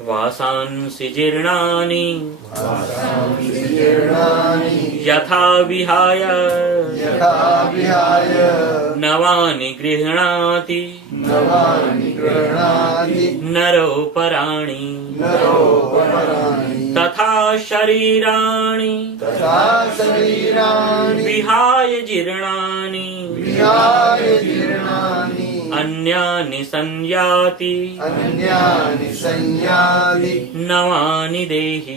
वासांसि जीर्णानि यथा विहाय नवानि गृह्णाति नरोपराणि तथा शरीराणि विहाय जीर्णानि अन्यानि संयाति नवानि देहि।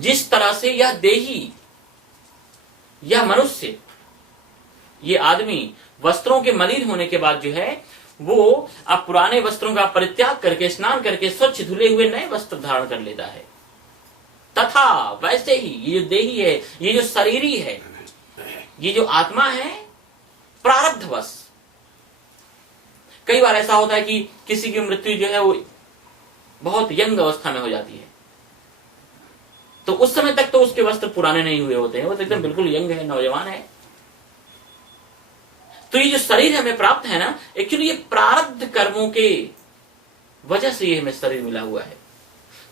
जिस तरह से यह देही, यह मनुष्य, ये आदमी वस्त्रों के मलिन होने के बाद जो है वो अब पुराने वस्त्रों का परित्याग करके स्नान करके स्वच्छ धुले हुए नए वस्त्र धारण कर लेता है, तथा वैसे ही ये जो देही है, ये जो शरीरी है, ये जो आत्मा है, प्रारब्धवश कई बार ऐसा होता है कि किसी की मृत्यु जो है वो बहुत यंग अवस्था में हो जाती है, तो उस समय तक तो उसके वस्त्र पुराने नहीं हुए होते हैं, वो तो एकदम बिल्कुल यंग है, नौजवान है। तो ये जो शरीर हमें प्राप्त है ना, एक्चुअली ये प्रारब्ध कर्मों के वजह से ये हमें शरीर मिला हुआ है।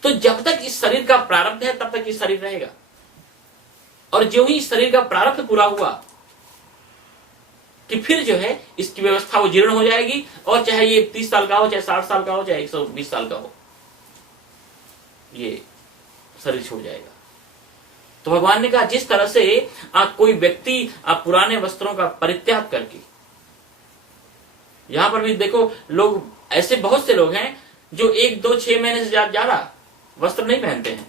तो जब तक इस शरीर का प्रारब्ध है तब तक ये शरीर रहेगा, और जो ही इस शरीर का प्रारब्ध पूरा हुआ कि फिर जो है इसकी व्यवस्था वो जीर्ण हो जाएगी, और चाहे ये 30 साल का हो, चाहे 60 साल का हो, चाहे 120 साल का हो, ये शरीर छोड़ जाएगा। तो भगवान ने कहा जिस तरह से कोई व्यक्ति पुराने वस्त्रों का परित्याग करके, यहां पर भी देखो लोग ऐसे बहुत से लोग हैं जो 1, 2, 6 महीने से ज्यादा वस्त्र नहीं पहनते हैं,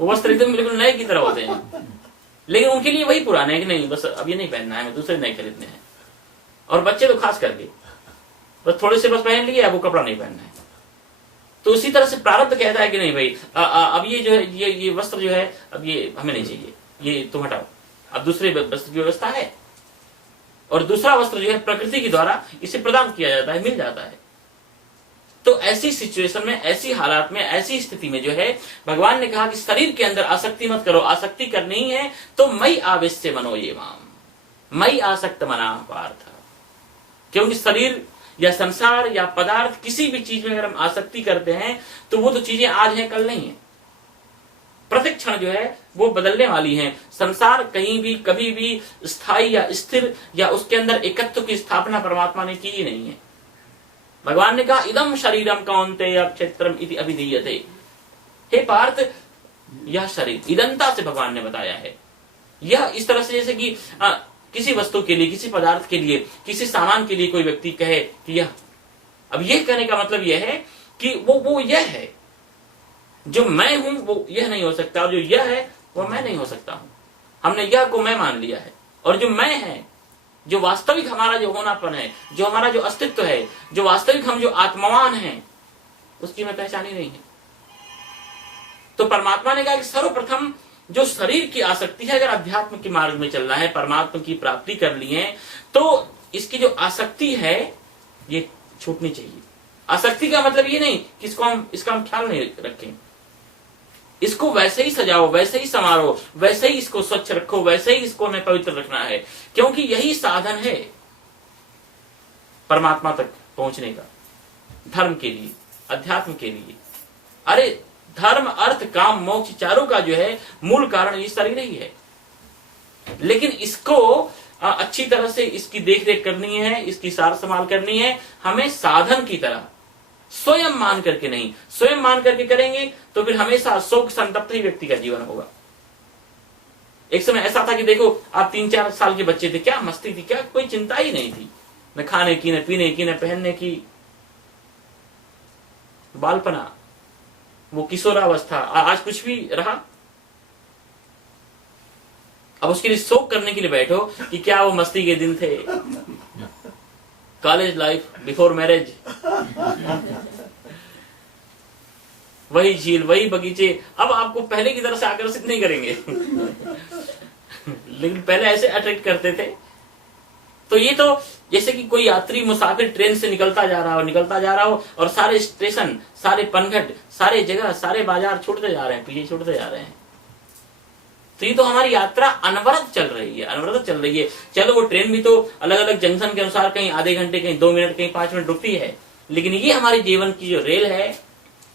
वो वस्त्र एकदम बिल्कुल नए की तरह होते हैं, लेकिन उनके लिए वही पुराने हैं कि नहीं बस अब ये नहीं पहनना है, हमें दूसरे नए खरीदने हैं। और बच्चे तो खास करके बस थोड़े से बस पहन लिए, अब वो कपड़ा नहीं पहनना है। तो उसी तरह से प्रारब्ध कहता है कि नहीं भाई अब ये जो है ये वस्त्र जो है अब ये हमें नहीं चाहिए, ये तुम हटाओ, अब दूसरे वस्त्र की व्यवस्था है, और दूसरा वस्त्र जो है प्रकृति के द्वारा इसे प्रदान किया जाता है, मिल जाता है। तो ऐसी सिचुएशन में, ऐसी हालात में, ऐसी स्थिति में जो है भगवान ने कहा कि शरीर के अंदर आसक्ति मत करो, आसक्ति करनी ही है तो मई आवेश्य मनो ये माम, मई आसक्त मना पार्थ। क्योंकि शरीर या संसार या पदार्थ किसी भी चीज में अगर हम आसक्ति करते हैं तो वो तो चीजें आज हैं कल नहीं है, प्रत्येक क्षण जो है वो बदलने वाली हैं। संसार कहीं भी कभी भी स्थायी या स्थिर या उसके अंदर एकत्व की स्थापना परमात्मा ने की ही नहीं है। भगवान ने कहा इदम शरीरम कौन्तेय क्षेत्रम इति अभिधीयते। हे पार्थ, यह शरीर इदंता से भगवान ने बताया है, यह इस तरह से जैसे कि किसी वस्तु के लिए, किसी पदार्थ के लिए, किसी सामान के लिए कोई व्यक्ति कहे कि यह, अब यह कहने का मतलब यह है कि वो यह है, जो मैं हूं वो यह नहीं हो सकता, और जो यह है वो मैं नहीं हो सकता हूं। हमने यह को मैं मान लिया है, और जो मैं है, जो वास्तविक हमारा जो होनापन है, जो हमारा जो अस्तित्व है, जो वास्तविक हम जो आत्मवान हैं, उसकी मैं पहचान ही नहीं है। तो परमात्मा ने कहा कि सर्वप्रथम जो शरीर की आसक्ति है, अगर अध्यात्म के मार्ग में चलना है, परमात्मा की प्राप्ति कर ली है, तो इसकी जो आसक्ति है ये छूटनी चाहिए। आसक्ति का मतलब ये नहीं कि इसका हम ख्याल नहीं रखें, इसको वैसे ही सजाओ, वैसे ही संवारो, वैसे ही इसको स्वच्छ रखो, वैसे ही इसको हमें पवित्र रखना है, क्योंकि यही साधन है परमात्मा तक पहुंचने का, धर्म के लिए, अध्यात्म के लिए। अरे धर्म, अर्थ, काम, मोक्ष चारों का जो है मूल कारण ये शरीर ही है, लेकिन इसको अच्छी तरह से इसकी देखरेख करनी है, इसकी सार संभाल करनी है, हमें साधन की तरह स्वयं मान करके नहीं, स्वयं मान करके करेंगे तो फिर हमेशा शोक संतप्त ही व्यक्ति का जीवन होगा। एक समय ऐसा था कि देखो आप 3-4 साल के बच्चे थे, क्या मस्ती थी, क्या कोई चिंता ही नहीं थी, न खाने की, न पीने की, न पहनने की, बालपना, वो किशोरावस्था। आज कुछ भी रहा, अब उसके लिए शोक करने के लिए बैठो कि क्या वो मस्ती के दिन थे, कॉलेज लाइफ बिफोर मैरिज, वही झील, वही बगीचे, अब आपको पहले की तरह से आकर्षित नहीं करेंगे लेकिन पहले ऐसे अट्रैक्ट करते थे। तो ये तो जैसे कि कोई यात्री मुसाफिर ट्रेन से निकलता जा रहा हो और सारे स्टेशन, सारे पनघट, सारे जगह, सारे बाजार छूटते जा रहे हैं, पीछे छूटते जा रहे हैं। तो ये तो हमारी यात्रा अनवरत चल रही है, अनवरत चल रही है। चलो वो ट्रेन भी तो अलग अलग जंक्शन के अनुसार कहीं आधे घंटे, कहीं 2 मिनट, कहीं 5 मिनट रुकती है, लेकिन ये हमारे जीवन की जो रेल है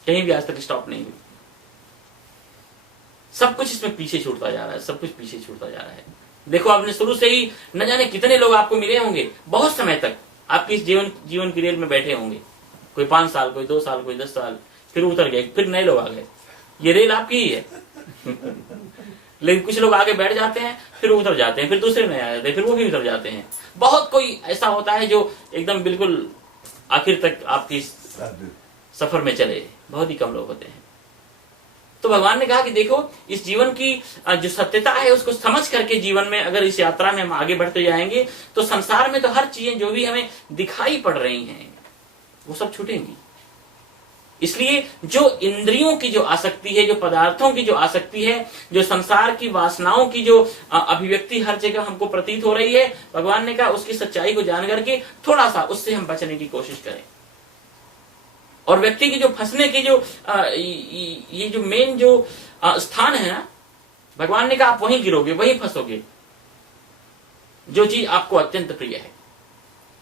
कहीं भी आज तक स्टॉप नहीं हुई। सब कुछ इसमें पीछे छूटता जा रहा है, सब कुछ पीछे छूटता जा रहा है। देखो आपने शुरू से ही न जाने कितने लोग आपको मिले होंगे, बहुत समय तक आपकी इस जीवन की रेल में बैठे होंगे। कोई 5 साल, कोई 2 साल, कोई 10 साल, फिर उतर गए, फिर नए लोग आ गए। ये रेल आपकी ही है। लेकिन कुछ लोग आगे बैठ जाते हैं, फिर उतर जाते हैं, फिर दूसरे नए आ जाते हैं, फिर वो भी उतर जाते हैं। बहुत कोई ऐसा होता है जो एकदम बिल्कुल आखिर तक आपकी सफर में चले, बहुत ही कम लोग होते हैं। तो भगवान ने कहा कि देखो, इस जीवन की जो सत्यता है उसको समझ करके जीवन में अगर इस यात्रा में हम आगे बढ़ते जाएंगे तो संसार में तो हर चीजें जो भी हमें दिखाई पड़ रही हैं वो सब छूटेंगी। इसलिए जो इंद्रियों की जो आसक्ति है, जो पदार्थों की जो आसक्ति है, जो संसार की वासनाओं की जो अभिव्यक्ति हर जगह हमको प्रतीत हो रही है, भगवान ने कहा उसकी सच्चाई को जान करके थोड़ा सा उससे हम बचने की कोशिश करें। और व्यक्ति की जो फंसने की जो ये जो मेन जो स्थान है ना, भगवान ने कहा आप वहीं गिरोगे, वहीं फंसोगे, जो चीज आपको अत्यंत प्रिय है।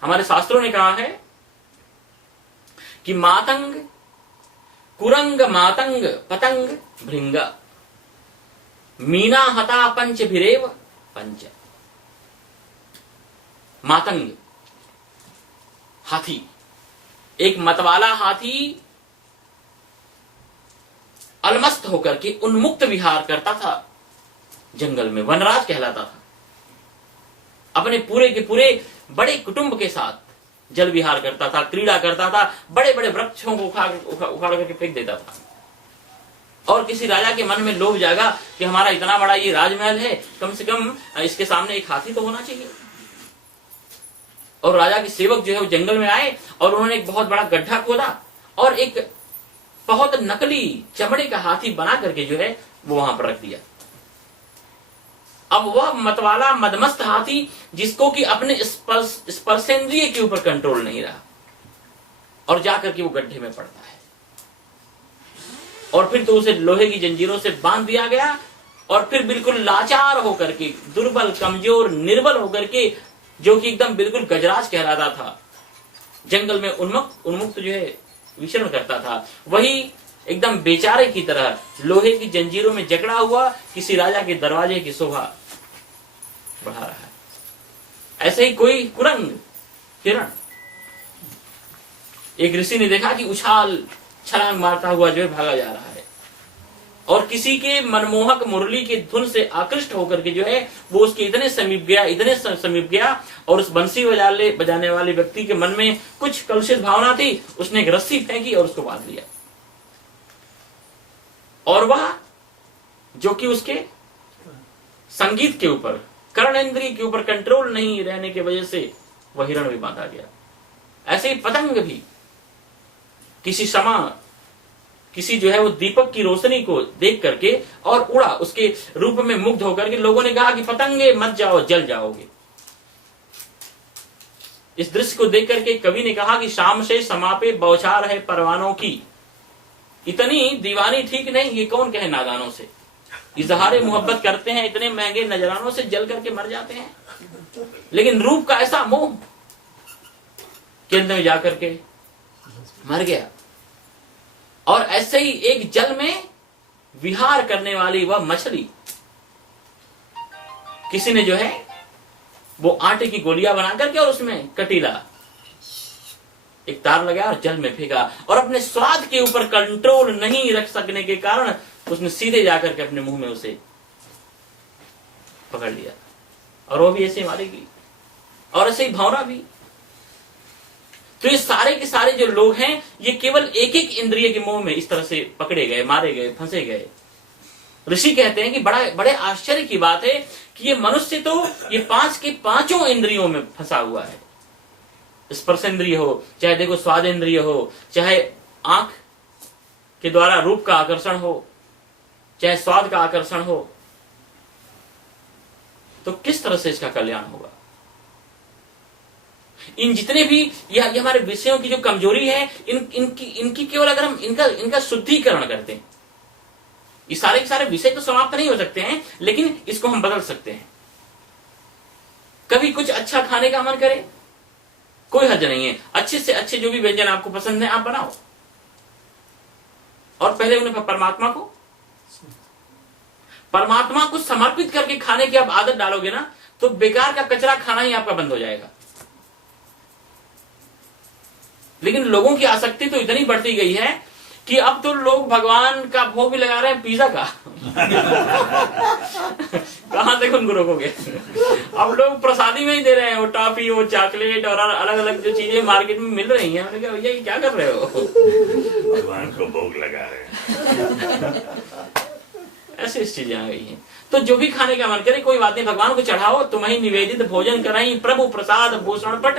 हमारे शास्त्रों ने कहा है कि मातंग कुरंग मातंग पतंग भृंग मीना हता पंच भिरेव पंच। मातंग हाथी, एक मतवाला हाथी अलमस्त होकर के उन्मुक्त विहार करता था जंगल में, वनराज कहलाता था। अपने पूरे के पूरे बड़े कुटुंब के साथ जल विहार करता था, क्रीड़ा करता था, बड़े बड़े वृक्षों को उखाड़ करके फेंक देता था। और किसी राजा के मन में लोभ जागा कि हमारा इतना बड़ा ये राजमहल है, कम से कम इसके सामने एक हाथी तो होना चाहिए। और राजा के सेवक जो है वो जंगल में आए और उन्होंने एक बहुत बड़ा गड्ढा खोदा और एक बहुत नकली चमड़े का हाथी बना करके जो है वो वहां पर रख दिया। अब वह मतवाला मदमस्त हाथी, जिसको कि अपने स्पर्शेंद्रिय के ऊपर कंट्रोल नहीं रहा, और जाकर के वो गड्ढे में पड़ता है। और फिर तो उसे लोहे की जंजीरों से बांध दिया गया और फिर बिल्कुल लाचार होकर के, दुर्बल, कमजोर, निर्बल होकर के, जो कि एकदम बिल्कुल गजराज कहलाता था, जंगल में उन्मुक्त जो है विचरण करता था, वही एकदम बेचारे की तरह लोहे की जंजीरों में जकड़ा हुआ किसी राजा के दरवाजे की शोभा बढ़ा रहा है। ऐसे ही कोई कुरंग हिरण, एक ऋषि ने देखा कि उछाल छलांग मारता हुआ जो है भागा जा रहा है, और किसी के मनमोहक मुरली की धुन से आकृष्ट होकर के जो है वो उसके इतने समीप गया, और उस बंसी बजाने वाले व्यक्ति के मन में कुछ कलुषित भावना थी, उसने एक रस्सी फेंकी और उसको बांध लिया। और वह जो कि उसके संगीत के ऊपर, कर्णेंद्रिय के ऊपर कंट्रोल नहीं रहने की वजह से वह हिरण भी बांधा गया। ऐसे ही पतंग भी किसी जो है वो दीपक की रोशनी को देख करके और उड़ा, उसके रूप में मुग्ध होकर के लोगों ने कहा कि पतंगे मत जाओ, जल जाओगे। इस दृश्य को देख करके कवि ने कहा कि शाम से समापे बौछार है परवानों की, इतनी दीवानी ठीक नहीं, ये कौन कहे नादानों से। इजहारे मोहब्बत करते हैं, इतने महंगे नजरानों से जल करके मर जाते हैं, लेकिन रूप का ऐसा मोह के अंदर में जाकर के मर गया। और ऐसे ही एक जल में विहार करने वाली वह मछली, किसी ने जो है वो आटे की गोलियां बना करके और उसमें कटीला एक तार लगाया और जल में फेंका, और अपने स्वाद के ऊपर कंट्रोल नहीं रख सकने के कारण उसने सीधे जाकर के अपने मुंह में उसे पकड़ लिया, और वो भी ऐसे मारेगी। और ऐसे ही भौरा भी। तो ये सारे के सारे जो लोग हैं ये केवल एक एक इंद्रिय के मोह में इस तरह से पकड़े गए, मारे गए, फंसे गए। ऋषि कहते हैं कि बड़े आश्चर्य की बात है कि ये मनुष्य तो ये 5 के 5 इंद्रियों में फंसा हुआ है। स्पर्शेंद्रिय हो, चाहे देखो स्वाद इंद्रिय हो, चाहे आंख के द्वारा रूप का आकर्षण हो, चाहे स्वाद का आकर्षण हो, तो किस तरह से इसका कल्याण होगा। इन जितने भी ये हमारे विषयों की जो कमजोरी है, इनकी केवल अगर हम इनका शुद्धिकरण करते हैं, ये सारे के सारे विषय तो समाप्त नहीं हो सकते हैं, लेकिन इसको हम बदल सकते हैं। कभी कुछ अच्छा खाने का मन करे, कोई हर्ज नहीं है। अच्छे से अच्छे जो भी व्यंजन आपको पसंद है आप बनाओ, और पहले उन्हें परमात्मा को समर्पित करके खाने की आप आदत डालोगे ना, तो बेकार का कचरा खाना ही आपका बंद हो जाएगा। लेकिन लोगों की आसक्ति तो इतनी बढ़ती गई है कि अब तो लोग भगवान का भोग भी लगा रहे हैं पिज्जा का। कहां तक उनको रोकोगे? अब लोग प्रसादी में ही दे रहे हैं, वो टॉफी, वो चॉकलेट और अलग अलग जो चीजें मार्केट में मिल रही हैं। मैंने कहा भैया ये क्या कर रहे हो? भगवान को भोग लगा रहे हैं। ऐसी चीजें आ गई हैं। तो जो भी खाने का मन करे कोई बात नहीं, भगवान को चढ़ाओ, तुम्हें निवेदित भोजन कराई, प्रभु प्रसाद भूषण पट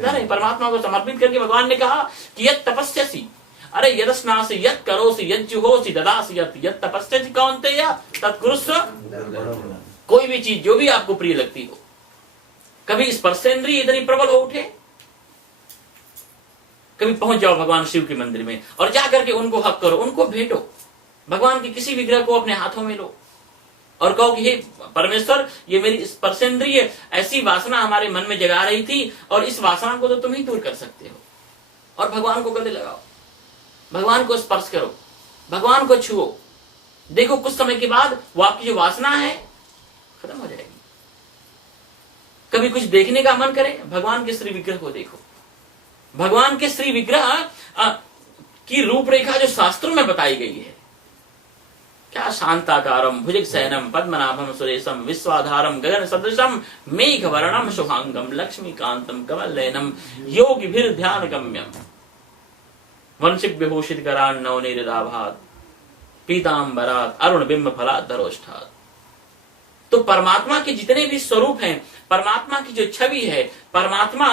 धरे। परमात्मा को समर्पित करके भगवान ने कहा कि यद तपस्यसी, अरे यद स्नासी, यद करोसी, यद जुहोसी, ददासी, यद तपस्यसी कौन्तेय तत्कुरुस्व। कोई भी चीज जो भी आपको प्रिय लगती हो, कभी स्पर्शेंद्रिय इतनी प्रबल हो उठे, कभी पहुंच जाओ भगवान शिव के मंदिर में और जाकर के उनको हक करो, उनको भेंटो। भगवान के किसी विग्रह को अपने हाथों में लो और कहो कि हे परमेश्वर, ये मेरी स्पर्शेंद्रिय ऐसी वासना हमारे मन में जगा रही थी और इस वासना को तो तुम ही दूर कर सकते हो। और भगवान को गले लगाओ, भगवान को स्पर्श करो, भगवान को छुओ। देखो कुछ समय के बाद वो आपकी जो वासना है खत्म हो जाएगी। कभी कुछ देखने का मन करे, भगवान के श्री विग्रह को देखो। भगवान के श्री विग्रह की रूपरेखा जो शास्त्रों में बताई गई है, क्या शांताकारम भुजग शयनम पद्मनाभम सुरेशम विश्वाधारम गगन सदृशम मेघ वर्णम शुभांगम लक्ष्मीकांतम कमल नयनम योगिभिर ध्यान गम्यम वंशिक विभूषित करान नवनीरदाभात पीतांबरात अरुण बिंब फलात धरोष्ठात। तो परमात्मा के जितने भी स्वरूप हैं, परमात्मा की जो छवि है, परमात्मा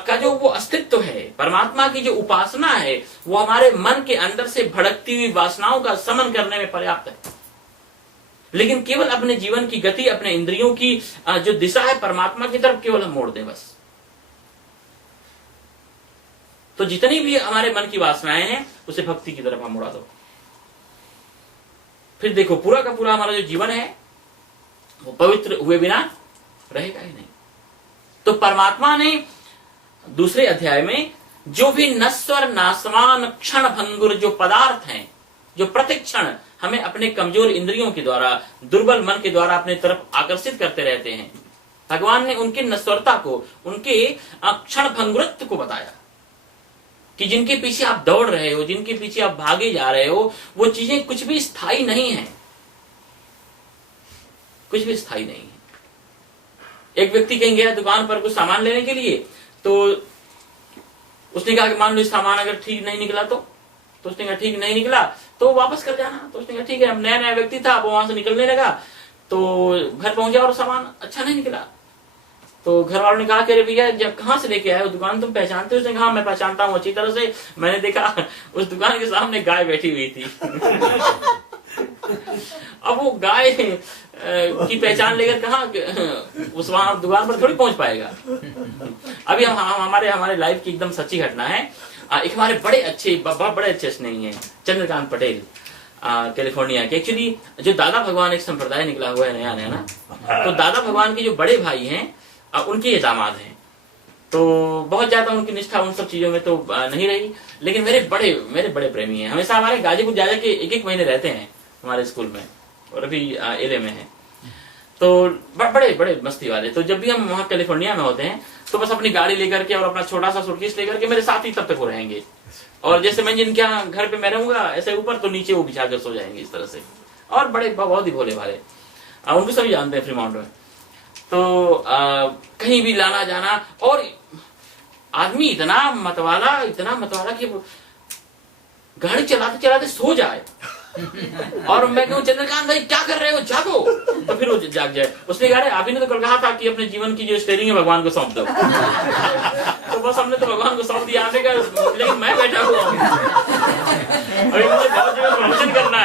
का जो वो अस्तित्व है, परमात्मा की जो उपासना है, वो हमारे मन के अंदर से भड़कती हुई वासनाओं का शमन करने में पर्याप्त है। लेकिन केवल अपने जीवन की गति, अपने इंद्रियों की जो दिशा है परमात्मा की तरफ केवल हम मोड़ दें बस। तो जितनी भी हमारे मन की वासनाएं हैं उसे भक्ति की तरफ हम मोड़ा दो। फिर देखो पूरा का पूरा हमारा जो जीवन है वो पवित्र हुए बिना रहेगा ही नहीं। तो परमात्मा ने दूसरे अध्याय में जो भी नश्वर नाशवान क्षण भंगुर जो पदार्थ हैं, जो प्रतिक्षण हमें अपने कमजोर इंद्रियों के द्वारा, दुर्बल मन के द्वारा अपने तरफ आकर्षित करते रहते हैं, भगवान ने उनकी नश्वरता को, उनके क्षण भंगुरत्व को बताया कि जिनके पीछे आप दौड़ रहे हो, जिनके पीछे आप भागे जा रहे हो, वो चीजें कुछ भी स्थायी नहीं है, कुछ भी स्थायी नहीं है। एक व्यक्ति कहीं गया दुकान पर कुछ सामान लेने के लिए, तो उसने कहा कि मान लो इस सामान अगर ठीक नहीं निकला तो उसने कहा ठीक नहीं निकला तो वापस कर जाना। तो उसने कहा ठीक है। अब नया नया व्यक्ति था, वो वहां से निकलने लगा, तो घर पहुंचा और सामान अच्छा नहीं निकला। तो घर वालों ने कहा कि अरे भैया जब कहाँ से लेके आए हो, दुकान तुम पहचानते हो? उसने कहा मैं पहचानता हूँ अच्छी तरह से, मैंने देखा उस दुकान के सामने गाय बैठी हुई थी। अब वो गाय की पहचान लेकर कहाँ उस वहां दुकान पर थोड़ी पहुंच पाएगा। अभी हम हमारे लाइफ की एकदम सच्ची घटना है। एक हमारे बड़े अच्छे स्नेही हैं चंद्रकांत पटेल, कैलिफोर्निया के। एक्चुअली जो दादा भगवान एक संप्रदाय निकला हुआ है नया नया ना, तो दादा भगवान के जो बड़े भाई हैं उनके ये दामाद हैं। तो बहुत ज्यादा उनकी निष्ठा उन सब चीजों में तो नहीं रही, लेकिन मेरे बड़े प्रेमी हैं। हमेशा हमारे गाजीपुर जा के एक महीने रहते हैं हमारे स्कूल में, और अभी एलए में है। तो बड़े मस्ती वाले। तो जब भी हम वहाँ कैलिफोर्निया में होते हैं तो बस अपनी गाड़ी लेकर के और अपना छोटा सा सूटकेस लेकर के मेरे साथ ही तब तक वो रहेंगे। और जैसे मैं जिनके यहाँ घर पे मैं रहूंगा ऐसे ऊपर, तो नीचे वो बिछा कर सो जाएंगे इस तरह से। और बहुत ही भोले वाले, उनको सभी जानते हैं फ्रीमाउंट में। तो कहीं भी लाना जाना, और आदमी इतना मतवाला कि गाड़ी चलाते चलाते सो जाए। और मैं कहूँ चंद्रकांत भाई क्या कर रहे हो, जागो, तो फिर वो जाग जाए। उसने कहा आप ही ने तो कल कहा था कि अपने जीवन की जो स्टीयरिंग है भगवान को सौंप दो। तो बस हमने तो भगवान को सौंप दिया, हमने कहा लेकिन मैं बैठा हुआ हूँ, अभी मुझे बहुत जगह प्रमोशन करना है।